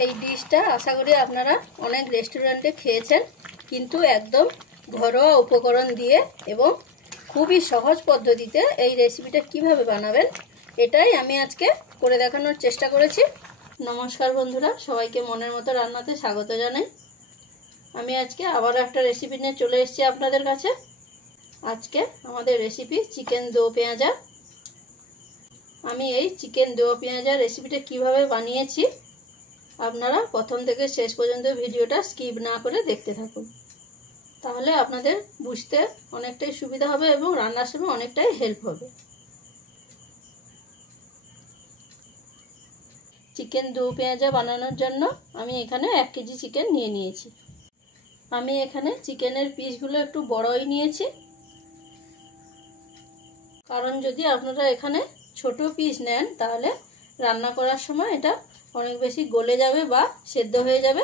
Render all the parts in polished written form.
এই ডিশটা আশা করি আপনারা অনেক রেস্টুরেন্টে খেয়েছেন, কিন্তু একদম ঘরোয়া উপকরণ দিয়ে এবং খুবই সহজ পদ্ধতিতে এই রেসিপিটা কিভাবে বানাবেন এটাই আমি আজকে করে দেখানোর চেষ্টা করেছি। নমস্কার বন্ধুরা, সবাইকে মনের মতো রান্নাতে স্বাগত জানাই। আমি আজকে আবার একটা রেসিপি নিয়ে চলে এসেছি আপনাদের কাছে। আজকে আমাদের রেসিপি চিকেন দো পেঁয়াজা। আমি এই চিকেন দো পেঁয়াজা রেসিপিটা কিভাবে বানিয়েছি আপনারা প্রথম থেকে শেষ পর্যন্ত ভিডিওটা স্কিপ না করে দেখতে থাকুন, তাহলে আপনাদের বুঝতে অনেকটাই সুবিধা হবে এবং রান্নার সময় অনেকটাই হেল্প হবে। চিকেন দো পেঁয়াজা বানানোর জন্য আমি এখানে 1 কেজি চিকেন নিয়ে নিয়েছি। আমি এখানে চিকেনের পিসগুলো একটু বড়ই নিয়েছি, কারণ যদি আপনারা এখানে ছোট পিস নেন তাহলে রান্না করার সময় এটা অনেক বেশি গলে যাবে বা সেদ্ধ হয়ে যাবে,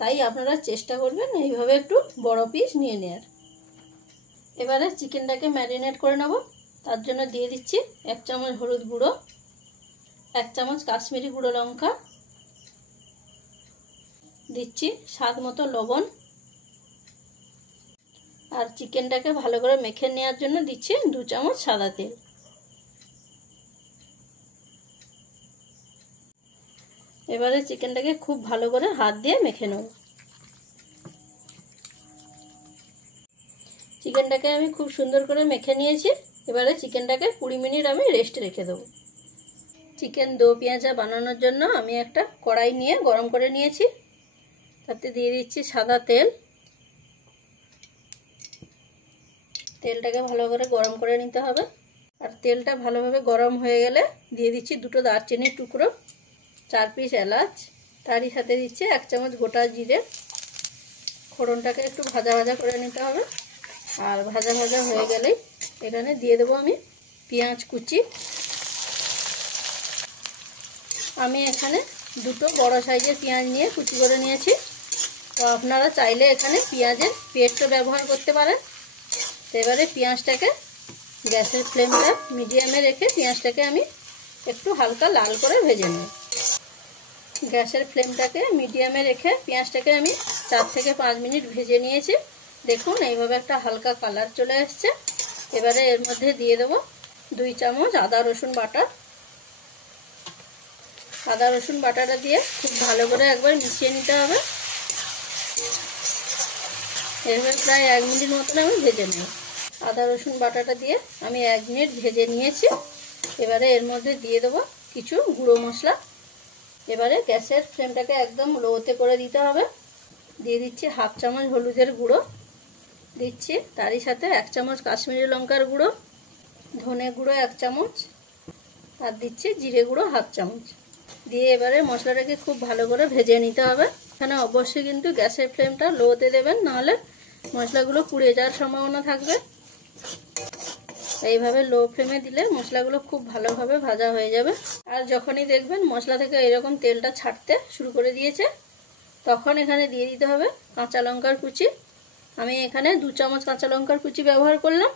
তাই আপনারা চেষ্টা করবেন এইভাবে একটু বড় পিস নিয়ে নেওয়ার। এবারে চিকেনটাকে ম্যারিনেট করে নেব। তার জন্য দিয়ে দিচ্ছি 1 চামচ হলুদ গুঁড়ো, 1 চামচ কাশ্মীরি গুঁড়ো লঙ্কা, দিচ্ছি স্বাদ মতো লবণ, আর চিকেনটাকে ভালো করে মেখে নেওয়ার জন্য দিচ্ছি 2 চামচ সাদা তেল। এবারে চিকেনটাকে খুব ভালো করে হাত দিয়ে মেখে নেব। চিকেনটাকে আমি খুব সুন্দর করে মেখে নিয়েছি। এবারে চিকেনটাকে 20 মিনিট আমি রেস্টে রেখে দেবো। চিকেন দো পেঁয়াজা বানানোর জন্য আমি একটা কড়াই নিয়ে গরম করে নিয়েছি। তাতে দিয়ে দিচ্ছি সাদা তেল। তেলটাকে ভালো করে গরম করে নিতে হবে। আর তেলটা ভালোভাবে গরম হয়ে গেলে দিয়ে দিচ্ছি 2টো দারচিনির টুকরো, 4 পিস এলাচ, তারই সাথে দিচ্ছি 1 চামচ গোটা জিরে। ফোড়নটাকে একটু ভাজা ভাজা করে নিতে হবে। আর ভাজা ভাজা হয়ে গেলেই এখানে দিয়ে দেবো আমি পেঁয়াজ কুচি। আমি এখানে 2টো বড় সাইজের পেঁয়াজ নিয়ে কুচি করে নিয়েছি। তো আপনারা চাইলে এখানে পেঁয়াজের পেস্টও ব্যবহার করতে পারেন। তো এবারে পেঁয়াজটাকে গ্যাসের ফ্লেমটা মিডিয়ামে রেখে পেঁয়াজটাকে আমি একটু হালকা লাল করে ভেজে নেব। গ্যাসের ফ্লেমটাকে মিডিয়ামে রেখে পেঁয়াজটাকে আমি 4 থেকে 5 মিনিট ভেজে নিয়েছি। দেখুন এইভাবে একটা হালকা কালার চলে আসছে। এবারে এর মধ্যে দিয়ে দেবো 2 চামচ আদা রসুন বাটা। আদা রসুন বাটাটা দিয়ে খুব ভালো করে একবার মিশিয়ে নিতে হবে। এভাবে প্রায় 1 মিনিট মতন আমি ভেজে নেব। আদা রসুন বাটাটা দিয়ে আমি 1 মিনিট ভেজে নিয়েছি। এবারে এর মধ্যে দিয়ে দেবো কিছু গুঁড়ো মশলা। এবারে গ্যাসের ফ্লেমটাকে একদম লোতে করে দিতে হবে। দিয়ে দিচ্ছি 1/2 চামচ হলুদের গুঁড়ো, দিচ্ছি তারই সাথে 1 চামচ কাশ্মীরি লঙ্কার গুঁড়ো, ধনে গুঁড়ো 1 চামচ, আর দিচ্ছি জিরে গুঁড়ো 1/2 চামচ। দিয়ে এবারে মশলাটাকে খুব ভালো করে ভেজে নিতে হবে। এখানে অবশ্যই কিন্তু গ্যাসের ফ্লেমটা লোতে দেবেন, নাহলে মশলাগুলো পুড়ে যাওয়ার সম্ভাবনা থাকবে। এইভাবে লো ফ্লেমে দিলে মশলাগুলো খুব ভালোভাবে ভাজা হয়ে যাবে। আর যখনই দেখবেন মশলা থেকে এরকম তেলটা ছাড়তে শুরু করে দিয়েছে, তখন এখানে দিয়ে দিতে হবে কাঁচা লঙ্কার কুচি। আমি এখানে 2 চামচ কাঁচা লঙ্কার কুচি ব্যবহার করলাম।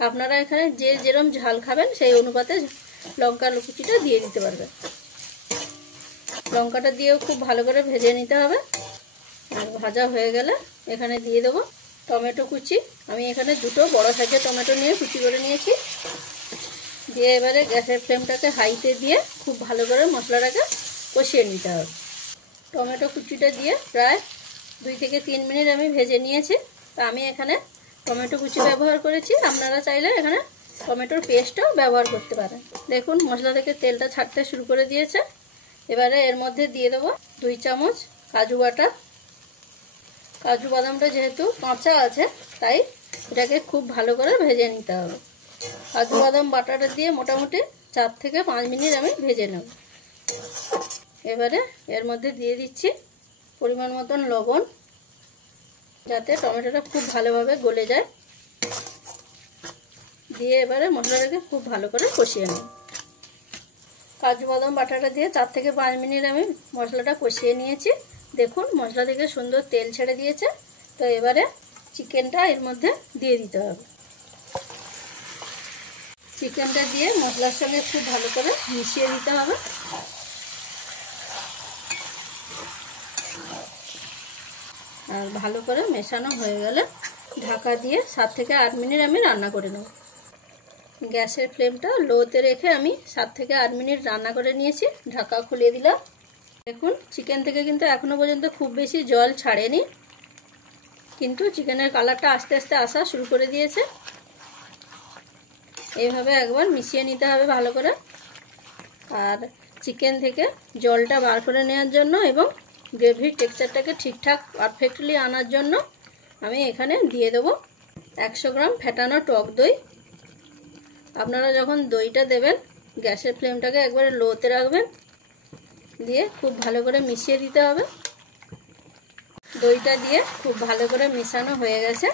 আপনারা এখানে যে যেরকম ঝাল খাবেন সেই অনুপাতে লঙ্কার কুচিটা দিয়ে দিতে পারবেন। লঙ্কাটা দিয়েও খুব ভালো করে ভেজে নিতে হবে। আর ভাজা হয়ে গেলে এখানে দিয়ে দেবো টমেটো কুচি। আমি এখানে 2টো বড় সাইজের টমেটো নিয়ে কুচি করে নিয়েছি। দিয়ে এবারে গ্যাসের ফ্লেমটাকে হাইতে দিয়ে খুব ভালো করে মশলাটাকে কষিয়ে নিতে হবে। টমেটো কুচিটা দিয়ে প্রায় 2 থেকে 3 মিনিট আমি ভেজে নিয়েছি। তা আমি এখানে টমেটো কুচি ব্যবহার করেছি, আপনারা চাইলে এখানে টমেটোর পেস্টও ব্যবহার করতে পারেন। দেখুন মশলা থেকে তেলটা ছাড়তে শুরু করে দিয়েছে। এবারে এর মধ্যে দিয়ে দেবো 2 চামচ কাজু বাটা। কাজু বাদামটা যেহেতু কাঁচা আছে তাই এটাকে খুব ভালো করে ভেজে নিতে হবে। কাজু বাদাম বাটাটা দিয়ে মোটামুটি 4 থেকে 5 মিনিট আমি ভেজে নেব। এবারে এর মধ্যে দিয়ে দিচ্ছি পরিমাণ মতন লবণ, যাতে টমেটোটা খুব ভালোভাবে গলে যায়। দিয়ে এবারে মশলাটাকে খুব ভালো করে কষিয়ে নেব। কাজু বাদাম বাটাটা দিয়ে 4 থেকে 5 মিনিট আমি মশলাটা কষিয়ে নিয়েছি। দেখুন মশলা থেকে সুন্দর তেল ছেড়ে দিয়েছে। তো এবারে চিকেনটা এর মধ্যে দিয়ে দিতে হবে। চিকেনটা দিয়ে মশলার সঙ্গে খুব ভালো করে মিশিয়ে দিতে হবে। আর ভালো করে মেশানো হয়ে গেলে ঢাকা দিয়ে 7 থেকে 8 মিনিট আমি রান্না করে নেব। গ্যাসের ফ্লেমটা লোতে রেখে আমি 7 থেকে 8 মিনিট রান্না করে নিয়েছি। ঢাকা খুলে দিলাম। দেখুন চিকেন থেকে কিন্তু এখনো পর্যন্ত খুব বেশি জল ছাড়েনি, কিন্তু চিকেনের কালারটা আস্তে আস্তে আসা শুরু করে দিয়েছে। এইভাবে একবার মিশিয়ে নিতে হবে ভালো করে। আর চিকেন থেকে জলটা বার করে নেওয়ার জন্য এবং গ্রেভির টেক্সচারটাকে ঠিকঠাক পারফেক্টলি আনার জন্য আমি এখানে দিয়ে দেবো 100 গ্রাম ফেটানো টক দই। আপনারা যখন দইটা দেবেন গ্যাসের ফ্লেমটাকে একবারে লোতে রাখবেন, দিয়ে খুব ভালো করে মিশিয়ে দিতে হবে। দইটা দিয়ে খুব ভালো করে মেশানো হয়ে গেছে।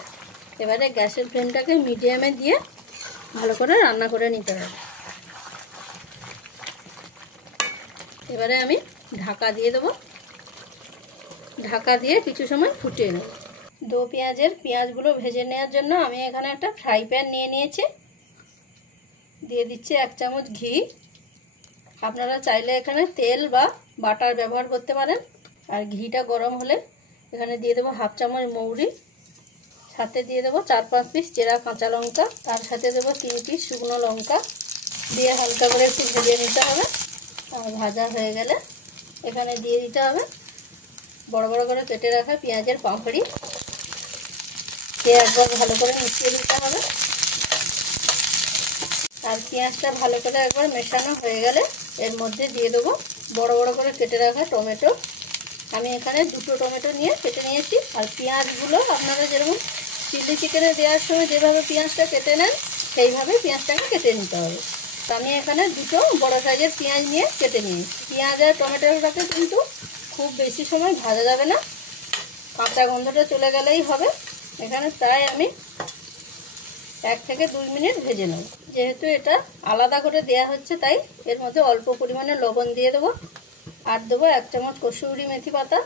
এবারে গ্যাসের ফ্লেমটাকে মিডিয়ামে দিয়ে ভালো করে রান্না করে নিতে হবে। এবারে আমি ঢাকা দিয়ে দেবো। ঢাকা দিয়ে কিছু সময় ফুটিয়ে নেব। দো পেঁয়াজের পেঁয়াজগুলো ভেজে নেওয়ার জন্য আমি এখানে একটা ফ্রাই প্যান নিয়ে নিয়েছি। দিয়ে দিচ্ছি 1 চামচ ঘি। আপনারা চাইলে এখানে তেল বা বাটার ব্যবহার করতে পারেন। আর ঘিটা গরম হলে এখানে দিয়ে দেবো 1/2 চামচ মৌরি, সাথে দিয়ে দেবো 4-5 পিস চেরা কাঁচা লঙ্কা, তার সাথে দেবো 3 পিস শুকনো লঙ্কা, দিয়ে হালকা করে একটু ভেজে নিতে হবে। আর ভাজা হয়ে গেলে এখানে দিয়ে দিতে হবে বড় বড় করে কেটে রাখা পেঁয়াজের পাঁপড়ি, দিয়ে একবার ভালো করে মিশিয়ে দিতে হবে। আর পেঁয়াজটা ভালো করে একবার মেশানো হয়ে গেলে এর মধ্যে দিয়ে দেবো বড় বড় করে কেটে রাখা টমেটো। আমি এখানে 2টো টমেটো নিয়ে কেটে নিয়েছি। আর পেঁয়াজগুলো আপনারা যেরকম চিলি চিকেনে দেওয়ার সময় যেভাবে পেঁয়াজটা কেটে নেন সেইভাবে পেঁয়াজটাকে কেটে নিতে হবে। তো আমি এখানে 2টো বড় সাইজের পেঁয়াজ নিয়ে কেটে নিয়েছি। পেঁয়াজ আর টমেটোটাকে কিন্তু খুব বেশি সময় ভাজা যাবে না, কাঁচা গন্ধটা চলে গেলেই হবে। এখানে প্রায় আমি 1 থেকে 2 মিনিট ভেজে নেব। যেহেতু এটা আলাদা করে দেয়া হচ্ছে তাই এর মধ্যে অল্প পরিমাণে লবণ দিয়ে দেবো। আর দেবো 1 চামচ কসুরি মেথি পাতা,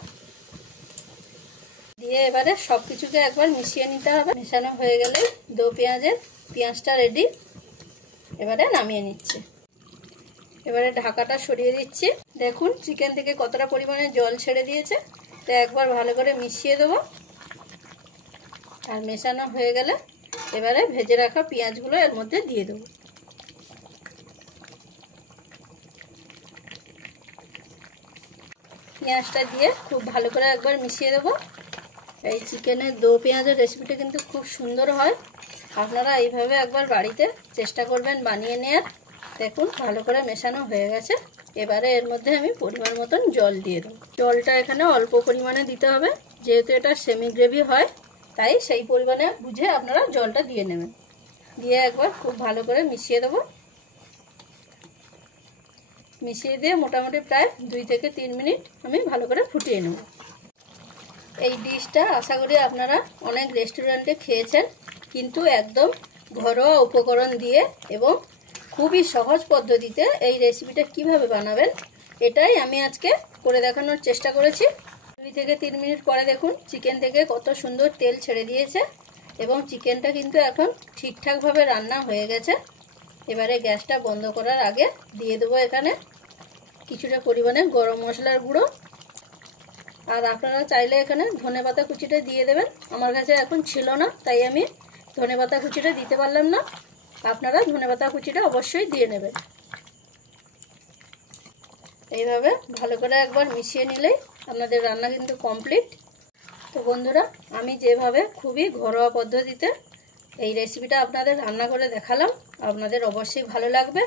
দিয়ে এবারে সব কিছুকে একবার মিশিয়ে নিতে হবে। মেশানো হয়ে গেলে দো পেঁয়াজটা রেডি। এবারে নামিয়ে নিচ্ছি। এবারে ঢাকাটা সরিয়ে দিচ্ছি। দেখুন চিকেন থেকে কতটা পরিমাণে জল ছেড়ে দিয়েছে। তো একবার ভালো করে মিশিয়ে দেবো। আর মেশানো হয়ে গেলে এবারে ভেজে রাখা পেঁয়াজগুলো এর মধ্যে দিয়ে দেবো। পেঁয়াজটা দিয়ে খুব ভালো করে একবার মিশিয়ে দেবো। এই চিকেনের দো পেঁয়াজের রেসিপিটা কিন্তু খুব সুন্দর হয়। আপনারা এইভাবে একবার বাড়িতে চেষ্টা করবেন বানিয়ে নেওয়ার। দেখুন ভালো করে মেশানো হয়ে গেছে। এবারে এর মধ্যে আমি পরিমাণ মতন জল দিয়ে দেবো। জলটা এখানে অল্প পরিমাণে দিতে হবে, যেহেতু এটা সেমি গ্রেভি হয় তাই সেই পরিমাণে বুঝে আপনারা জলটা দিয়ে নেবেন। দিয়ে একবার খুব ভালো করে মিশিয়ে দেবো। মিশিয়ে দিয়ে মোটামুটি প্রায় 2 থেকে 3 মিনিট আমি ভালো করে ফুটিয়ে নেব। এই ডিশটা আশা করি আপনারা অনেক রেস্টুরেন্টে খেয়েছেন, কিন্তু একদম ঘরোয়া উপকরণ দিয়ে এবং খুবই সহজ পদ্ধতিতে এই রেসিপিটা কিভাবে বানাবেন এটাই আমি আজকে করে দেখানোর চেষ্টা করেছি। 2 থেকে 3 মিনিট পরে দেখুন চিকেন থেকে কত সুন্দর তেল ছেড়ে দিয়েছে এবং চিকেনটা কিন্তু এখন ঠিকঠাকভাবে রান্না হয়ে গেছে। এবারে গ্যাসটা বন্ধ করার আগে দিয়ে দেবো এখানে কিছুটা পরিমাণে গরম মশলার গুঁড়ো। আর আপনারা চাইলে এখানে ধনেপাতা কুচিটা দিয়ে দেবেন। আমার কাছে এখন ছিল না তাই আমি ধনেপাতা কুচিটা দিতে পারলাম না। আপনারা ধনেপাতা কুচিটা অবশ্যই দিয়ে নেবেন। এইভাবে ভালো করে একবার মিশিয়ে নিলেই আপনাদের রান্না কিন্তু কমপ্লিট। তো বন্ধুরা, আমি যেভাবে খুবই ঘরোয়া পদ্ধতিতে এই রেসিপিটা আপনাদের রান্না করে দেখালাম, আপনাদের অবশ্যই ভালো লাগবে।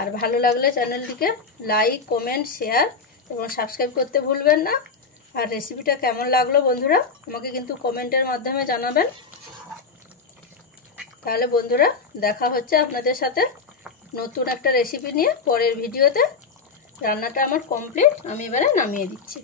আর ভালো লাগলে চ্যানেলটিকে লাইক, কমেন্ট, শেয়ার এবং সাবস্ক্রাইব করতে ভুলবেন না। আর রেসিপিটা কেমন লাগলো বন্ধুরা আমাকে কিন্তু কমেন্টের মাধ্যমে জানাবেন। তাহলে বন্ধুরা দেখা হচ্ছে আপনাদের সাথে নতুন একটা রেসিপি নিয়ে পরের ভিডিওতে। রান্নাটা আমার কমপ্লিট, আমি এবারে নামিয়ে দিচ্ছি।